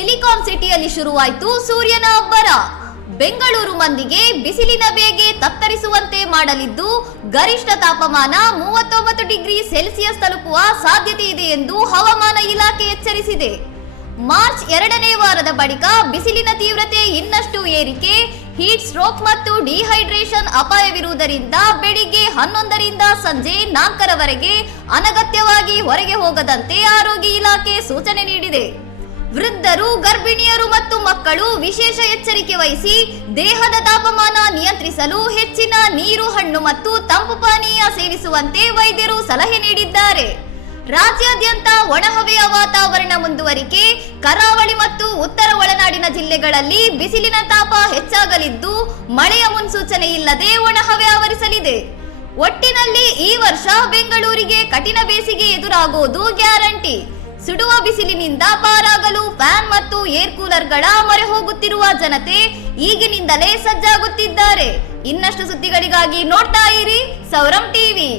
Silicon ಸಿಟಿಯಲ್ಲಿ ಶುರುವಾಯಿತು ಸೂರ್ಯನ ಅಬ್ಬರ. ಬೆಂಗಳೂರು ಮಂದಿಗೆ ಬಿಸಿಲಿನ ಬೇಗೆ ತತ್ತರಿಸುವಂತೆ ಮಾಡಲಿದ್ದು ಗರಿಷ್ಠ ತಾಪಮಾನ 39 ಡಿಗ್ರಿ ಸೆಲ್ಸಿಯಸ್ ತಲುಪುವ ಸಾಧ್ಯತೆ ಇದೆ ಎಂದು ಹವಾಮಾನ ಇಲಾಖೆ ಎಚ್ಚರಿಸಿದೆ. ಮಾರ್ಚ್ 2ನೇ ವಾರದ ಬಳಿಕ ಬಿಸಿಲಿನ ತೀವ್ರತೆ ಇನ್ನಷ್ಟು ಏರಿಕೆ, ಹೀಟ್ ಸ್ಟ್ರೋಕ್ ಮತ್ತು ಡಿಹೈಡ್ರೇಷನ್ ಅಪಾಯವಿರುವುದರಿಂದ ಬೆಳಿಗ್ಗೆ 11ರಿಂದ ಸಂಜೆ 4ರವರೆಗೆ ಅನಗತ್ಯವಾಗಿ ಹೊರಗೆ ಹೋಗದಂತೆ ಆರೋಗ್ಯ ಇಲಾಖೆ ಸೂಚನೆ ನೀಡಿದೆ. ವೃದ್ಧರು, ಗರ್ಭಿಣಿಯರು ಮತ್ತು ಮಕ್ಕಳು ವಿಶೇಷ ಎಚ್ಚರಿಕೆ ವಹಿಸಿ ದೇಹದ ತಾಪಮಾನ ನಿಯಂತ್ರಿಸಲು ಹೆಚ್ಚಿನ ನೀರು, ಹಣ್ಣು ಮತ್ತು ತಂಪು ಪಾನೀಯ ಸೇವಿಸುವಂತೆ ವೈದ್ಯರು ಸಲಹೆ ನೀಡಿದ್ದಾರೆ. ರಾಜ್ಯಾದ್ಯಂತ ಒಣಹವೆಯ ವಾತಾವರಣ ಮುಂದುವರಿಕೆ, ಕರಾವಳಿ ಮತ್ತು ಉತ್ತರ ಒಳನಾಡಿನ ಜಿಲ್ಲೆಗಳಲ್ಲಿ ಬಿಸಿಲಿನ ತಾಪ ಹೆಚ್ಚಾಗಲಿದ್ದು ಮಳೆಯ ಮುನ್ಸೂಚನೆ ಇಲ್ಲದೆ ಒಣಹವೆ ಆವರಿಸಲಿದೆ. ಒಟ್ಟಿನಲ್ಲಿ ಈ ವರ್ಷ ಬೆಂಗಳೂರಿಗೆ ಕಠಿಣ ಬೇಸಿಗೆ ಎದುರಾಗುವುದು ಗ್ಯಾರಂಟಿ. ಸುಡುವ ಬಿಸಿಲಿನಿಂದ ಪಾರಾಗಲು ಫ್ಯಾನ್ ಮತ್ತು ಏರ್ ಕೂಲರ್ಗಳ ಮೊರೆ ಹೋಗುತ್ತಿರುವ ಜನತೆ ಈಗಿನಿಂದಲೇ ಸಜ್ಜಾಗುತ್ತಿದ್ದಾರೆ. ಇನ್ನಷ್ಟು ಸುದ್ದಿಗಳಿಗಾಗಿ ನೋಡ್ತಾ ಇರಿ ಸೌರಂ ಟಿವಿ.